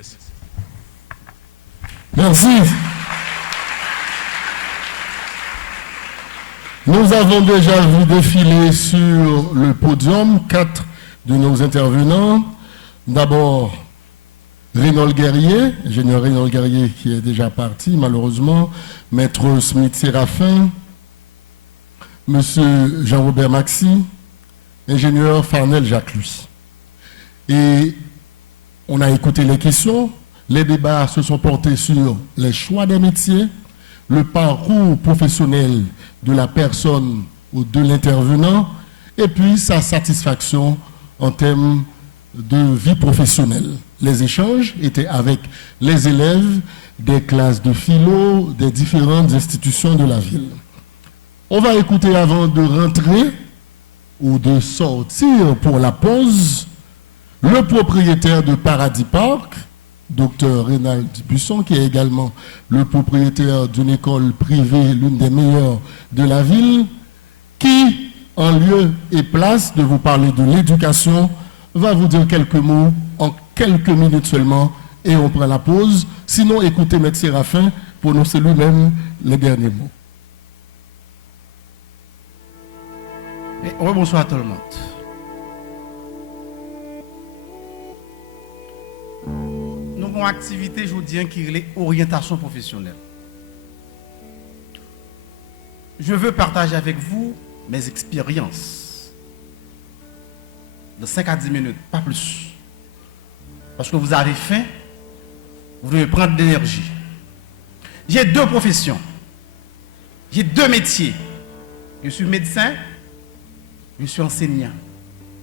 Merci. Merci. Nous avons déjà vu défiler sur le podium 4 de nos intervenants. D'abord, Reynold Guerrier, ingénieur Reynold Guerrier qui est déjà parti malheureusement, Maître Smith Séraphin, Monsieur Jean-Robert Maxi, ingénieur Farnel Jacques-Louis. Et on a écouté les questions, les débats se sont portés sur les choix des métiers, le parcours professionnel de la personne ou de l'intervenant, et puis sa satisfaction en termes de vie professionnelle. Les échanges étaient avec les élèves des classes de philo des différentes institutions de la ville. On va écouter avant de rentrer ou de sortir pour la pause le propriétaire de Paradis Park, Dr Reynald Busson, qui est également le propriétaire d'une école privée, l'une des meilleures de la ville, qui, en lieu et place de vous parler de l'éducation, va vous dire quelques mots en quelques minutes seulement et on prend la pause. Sinon, écoutez M. Séraphin pour nous c'est lui-même les derniers mots. Bonsoir à tout le monde. Nous avons une activité, je vous dis, qui est l'orientation professionnelle. Je veux partager avec vous mes expériences. De 5 à 10 minutes, pas plus. Parce que vous avez faim, vous devez prendre de l'énergie. J'ai 2 professions. J'ai 2 métiers. Je suis médecin, je suis enseignant.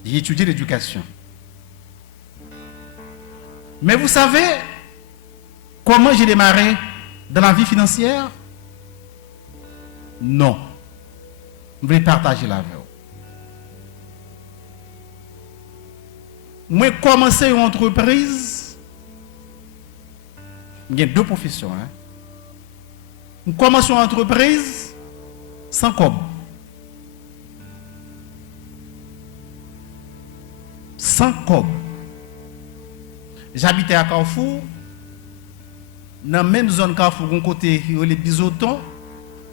J'ai étudié l'éducation. Mais vous savez comment j'ai démarré dans la vie financière? Non. Je vais partager la vie. Moi, commencer une entreprise, il y a 2 professions. Je commence une entreprise sans cob. Sans cob. J'habitais à Carrefour. Dans la même zone Carrefour, un côté, les bisotons.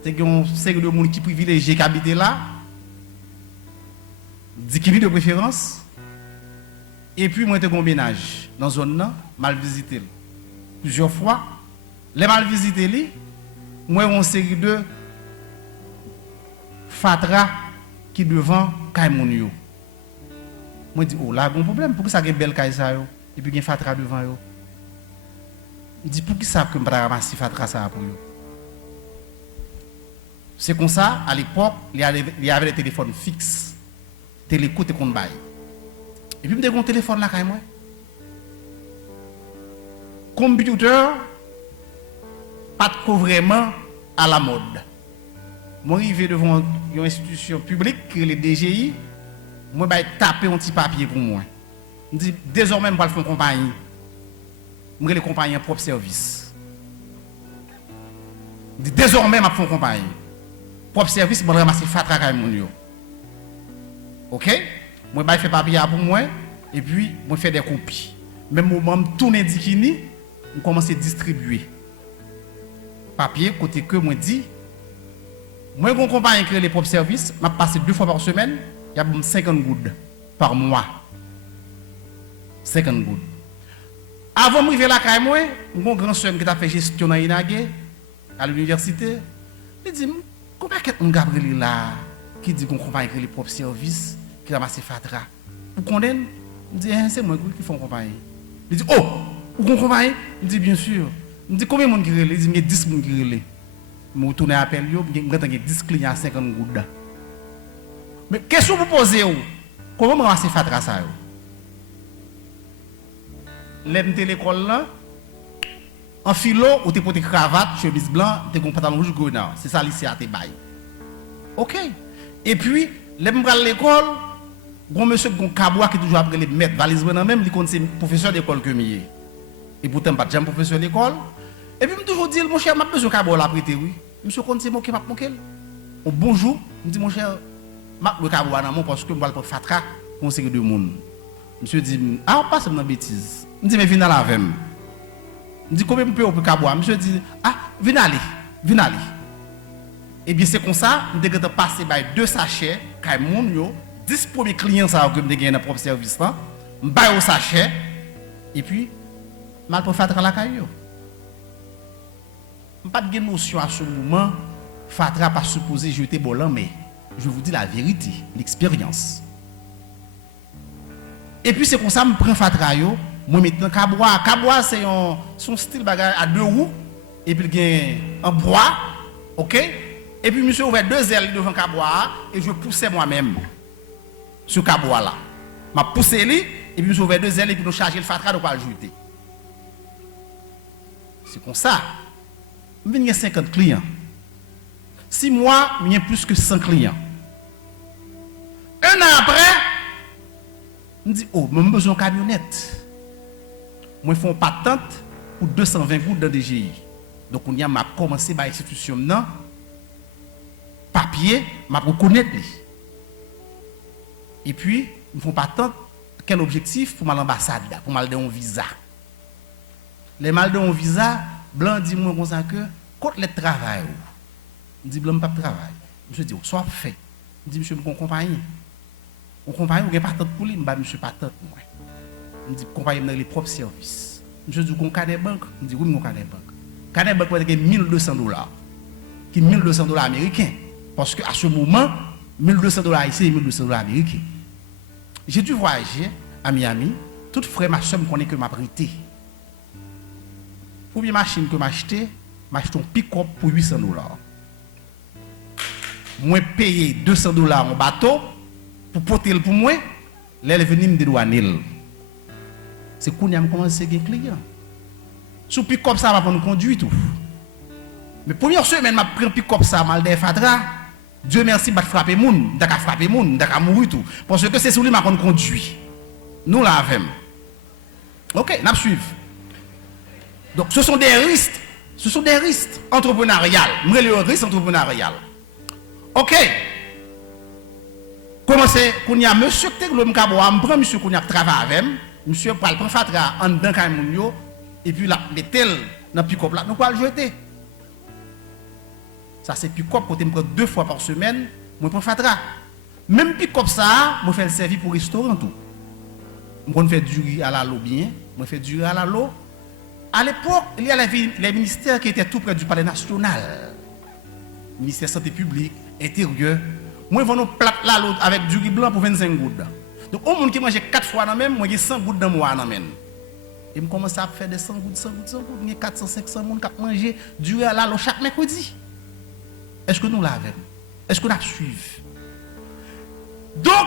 C'est un série de monde qui privilégié qui habitait là. 10 km de préférence. Et puis, moi, j'ai un ménage dans une zone, mal visité. Plusieurs fois, les mal visités, moi, j'ai une série de fatra qui devant Kaimounio. Moi, je dis, oh là, il y a un problème. Pourquoi ça a une belle caille et puis il y a un fatra devant eux? Je dis, pourquoi ça que je ne peux pas ramasser fatra ça pour eux? C'est comme ça, à l'époque, il y avait des téléphones fixes. Télécoute et qu'on baille. Et puis, je me dis, téléphone là, quand même. Computer, pas de vraiment à la mode. Moi, je vais devant une institution publique, qui est le DGI, moi, je vais taper un petit papier pour moi. Je dis, désormais, je vais faire une compagnie. Je vais faire une compagnie propre service. Je dis, désormais, je vais faire une compagnie. Propre service, je vais ramasser fatra quand même. Ok? Moi, je fais papier pour moi, et puis, je fais des copies. Même moment, je tourne Dikini, je commence à distribuer. Papier, côté que moi dis, moi, je compagnie créer les propres services, je passe 2 fois par semaine, il y a 50 gouttes par mois. 50 gouttes. Avant de m'arriver là, moi, mon grand soeur qui a fait gestion dans Inagé, à l'université, il dit, comment est-ce que Gabriel là, qui dit qu'on compagnie créer les propres services, qui ramasse fatra. Vous connaissez? Je dis, c'est moi qui fais une compagnie. Il dit, oh, vous compagnie? Je dis, bien sûr. Je dis, combien de monde qui relève? Il dit, il y a 10 personnes qui relèvent. Je retourne à l'appel, il y a 10 clients à 50 gouttes. Mais question vous posez, comment vous ramassez fatra ça? L'aime l'école là, en philo, ou tu portes cravate, chemise blanc, tu as un pantalon rouge grenat. C'est ça lycée à tes bails. Ok. Et puis, l'aime à l'école, bon monsieur qui Kaboua qui toujours après les mettre valise même il compte c'est professeur d'école que mieux et pourtant pas jamais professeur d'école et puis me toujours dire mon cher m'a besoin Kaboua la prêter oui monsieur compte c'est moquer m'a moquer bonjour me dit mon cher m'a le Kaboua dans mon parce que moi le fatra conseiller de monde monsieur dit ah pas c'est une bêtise me dit mais viens dans la vem Je dis combien de paye pour Kabois? Monsieur dit, ah, venez aller. Et bien c'est comme ça, je suis passé par 2 sachets, quand moun 10 premiers clients ça que me gagné dans propre service là, m'bay au sachet et puis mal pour faire la caillou. Pas de notion à ce moment, Fatra pas supposé jeter bolan mais je vous dis la vérité, l'expérience. Et puis c'est comme ça me prend Fatra yo, moi maintenant Kabois c'est son style bagage à 2 roues et puis il en bois, OK? Et puis monsieur ouvert 2 ailes devant Kabois et je poussais moi-même sur Kabois là. M'a poussé lui et puis monsieur ouvert 2 ailes et puis nous charger le Fatra de quoi le jeter. C'est comme ça. Il y a 50 clients. 6 mois, il y a plus que 100 clients. 1 an après, je me dis, oh, j'ai besoin de camionnette. Moi, je fais une patente pour 220 gouttes dans DGI. Donc, on a commencé par l'institution, non? Papier, je reconnaître. Et puis, je fais une patente. Quel objectif pour l'ambassade, pour aller un visa? Les mal de un visa, blanc dit moi comme ça que quand le travail, je dis blanc pas de travail. Monsieur dit soit fait. Je dis monsieur me compagnie. On compagnie ou pas patente pour lui, monsieur patente moi. Je dis compagnie dans les propres services. Monsieur dit qu'on a des banques, je dis oui on a des banques. Quand des banques peut être $1,200 qui $1,200 américains parce que à ce moment $1,200 ici et $1,200 américains. J'ai dû voyager à Miami, tout frais ma somme connaît que m'a prêté. Première machine que m'acheté un pick-up pour $800. Moi payé $200 en bateau pour porter pour moi, là elle venir me dédouaner. C'est qu'on a commencé à gagner client. Sous pick-up ça va prendre conduire tout. Mais première semaine m'a pris pick-up ça mal des Fatra. Dieu merci m'a frapper moun, d'aka frapper moun, d'aka mourir tout parce que c'est sur lui m'a conduit. Nous là avec. OK, n'a suivre. Donc, ce sont des risques entrepreneuriaux. Moi, le risque entrepreneurial. OK. Comment c'est qu'on y a monsieur qui est Kabois, je prends monsieur qu'on y a travaillé avec, monsieur pour le prendre Fatra en dedans quand et puis là, mettez dans le pick-up là, nous quoi le jeter. Ça c'est pick-up côté me prend 2 fois par semaine, moi prends Fatra. Même pick-up ça, moi fais le service pour restaurant tout. Moi fais du riz à la l'eau bien, moi fais du riz à la l'eau. À l'époque, il y a les ministères qui étaient tout près du palais national. Ministère de la Santé publique, Intérieur. Moi, je vais nous placer là avec du riz blanc pour 25 gouttes. Donc, au monde qui mange 4 fois dans même, moi, j'ai 100 gouttes dans moi. Et je commence à faire des 100 gouttes, 100 gouttes, 100 gouttes. Il y a 400, 500 personnes qui mangent du riz à la chaque mercredi. Est-ce que nous l'avons? Est-ce que nous suivons? Donc,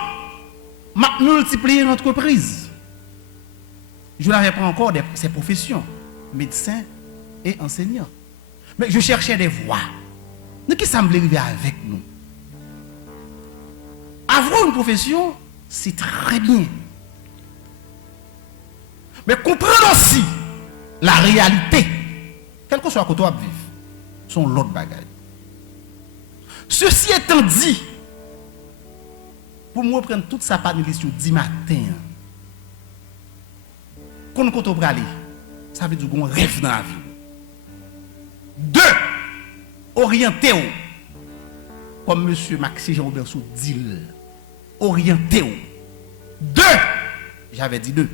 je multiplie l'entreprise. Je n'avais pas encore ces professions. Médecin et enseignant. Mais je cherchais des voies. Mais qui semblait arriver avec nous? Avoir une profession, c'est très bien. Mais comprendre aussi la réalité, quel que soit que toi vivre, sont l'autre bagaille. Ceci étant dit, pour moi prendre toute sa panélisation 10 matin, qu'on compte au bralé, ça veut dire qu'on rêve dans la vie. 2. Orientez-vous. Comme M. Maxime Jean-Robert dit. Orientez-vous. 2. J'avais dit 2.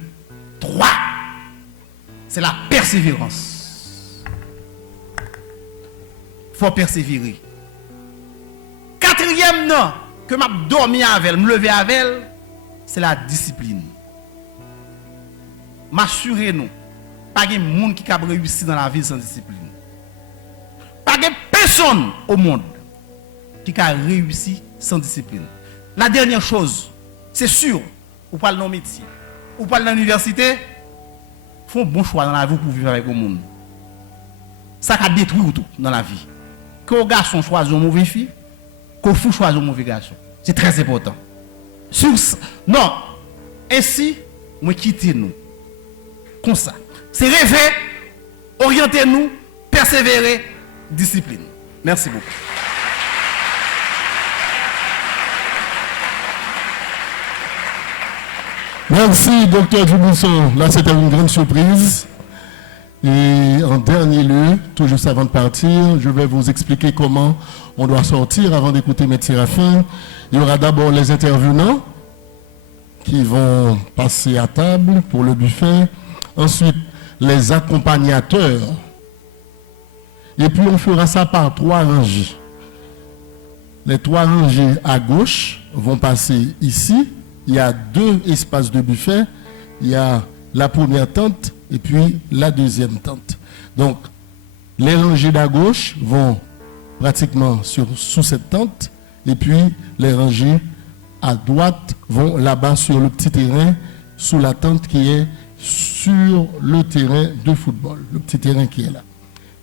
3. C'est la persévérance. Il faut persévérer. 4e non, que m'a dormi avec elle, me lever avec elle, c'est la discipline. M'assurez-nous. Pas de monde qui a réussi dans la vie sans discipline. Pas de personne au monde qui a réussi sans discipline. La dernière chose, c'est sûr, ou parle dans le métier, ou parle dans l'université, font un bon choix dans la vie pour vivre avec le monde. Ça a détruit tout dans la vie. Que le garçon choisit une mauvaise fille, que le fou choisit un mauvais garçon. C'est très important. Non, ainsi, moi quittez nous. Comme ça. C'est rêver, orientez-nous, persévérer, discipline. Merci beaucoup. Merci, docteur Dubousson. Là, c'était une grande surprise. Et en dernier lieu, tout juste avant de partir, je vais vous expliquer comment on doit sortir avant d'écouter M. Séraphin. Il y aura d'abord les intervenants qui vont passer à table pour le buffet. Ensuite, les accompagnateurs. Et puis, on fera ça par 3 rangées. Les 3 rangées à gauche vont passer ici. Il y a 2 espaces de buffet. Il y a la première tente et puis la deuxième tente. Donc, les rangées d'à gauche vont pratiquement sous cette tente. Et puis, les rangées à droite vont là-bas sur le petit terrain, sous la tente qui est sur le terrain de football. Le petit terrain qui est là.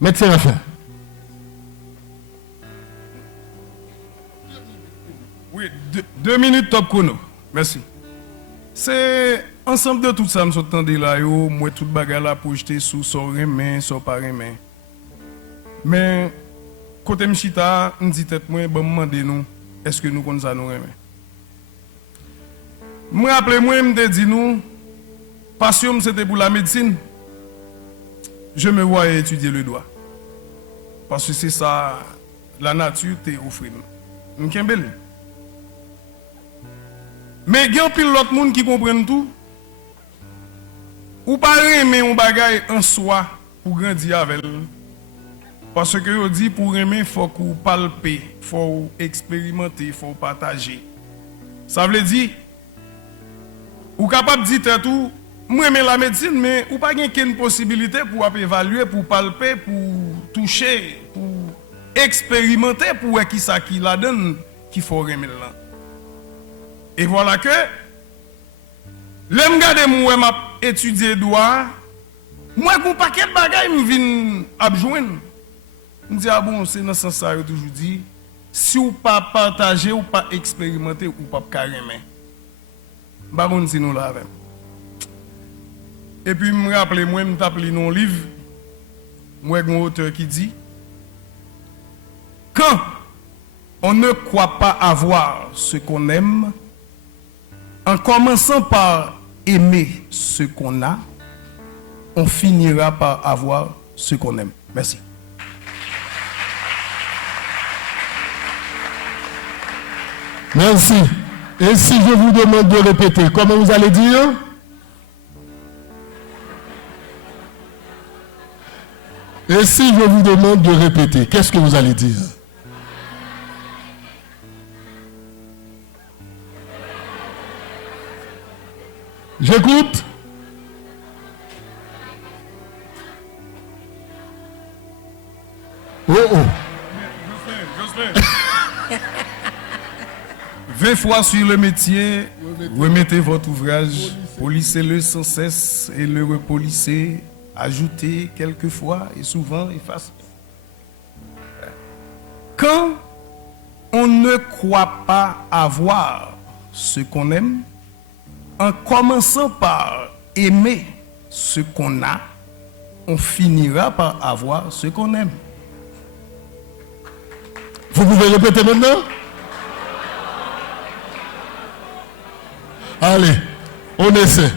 Maître Séraphin. Oui, 2 minutes top chrono. Merci. C'est ensemble de tout ça, je suis là, moi tout bagarre là pour jeter sous son main, son pas main. Mais côté m'chita, on dit tête moi, bon demander nous, est-ce que nous connaissons ça nous remet? Moi après moi me dit nous, passion c'était pour la médecine. Je me vois étudier le droit. Parce que c'est ça la nature t'a offert. M'kembel. Mais il y a pile l'autre monde qui comprennent tout. Ou pas aimer un bagage en soi pour grandir avec elle. Parce que on dit pour aimer, il faut qu'on palper, il faut expérimenter, il faut partager. Ça veut dire, ou capable de dire tout, moi aimer la médecine, mais ou pas une possibilité pour évaluer, pour palper, pour toucher, pour expérimenter, pour voir qui ça qui la donne, qu'il faut aimer là. Et voilà que, l'aime garder moi m'a étudié droit, moi un paquet de bagages me viennent abjoindre. Me dit ah bon, c'est dans ce sens ça toujours dit, si ou pas partager ou pas expérimenter ou pas carrément. Bah bon si nous là avec. Et puis me rappeler moi me taper dans livre, moi un auteur qui dit quand on ne croit pas avoir ce qu'on aime, en commençant par aimer ce qu'on a, on finira par avoir ce qu'on aime. Merci. Merci. Et si je vous demande de répéter, comment vous allez dire? Et si je vous demande de répéter, qu'est-ce que vous allez dire? J'écoute. Oh oh. 20 fois sur le métier, remettez votre ouvrage, polissez-le sans cesse et le repolissez, ajoutez quelquefois et souvent effacez. Quand on ne croit pas avoir ce qu'on aime, en commençant par aimer ce qu'on a, on finira par avoir ce qu'on aime. Vous pouvez répéter maintenant? Allez, on essaie.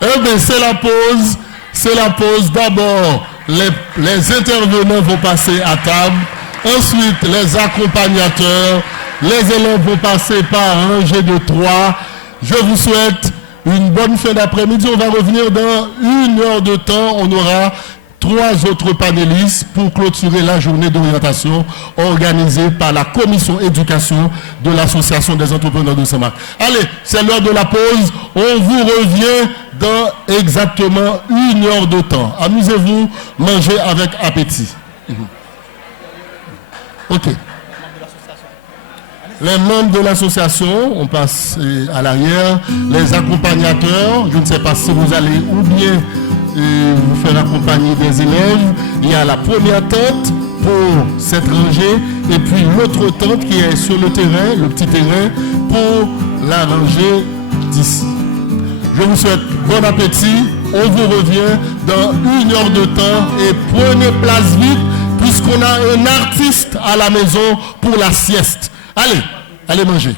Eh bien, c'est la pause. C'est la pause. D'abord, les intervenants vont passer à table. Ensuite, les accompagnateurs. Les élèves vont passer par rangée de 3. Je vous souhaite une bonne fin d'après-midi. On va revenir dans 1 heure de temps. On aura 3 autres panélistes pour clôturer la journée d'orientation organisée par la commission éducation de l'association des entrepreneurs de Saint-Marc. Allez, c'est l'heure de la pause. On vous revient dans exactement 1 heure de temps. Amusez-vous, mangez avec appétit. Ok. Les membres de l'association, on passe à l'arrière. Les accompagnateurs, je ne sais pas si vous allez ou bien vous faire accompagner des élèves. Il y a la première tente pour cette rangée et puis l'autre tente qui est sur le terrain, le petit terrain, pour la rangée d'ici. Je vous souhaite bon appétit. On vous revient dans 1 heure de temps et prenez place vite puisqu'on a un artiste à la maison pour la sieste. Allez, allez manger.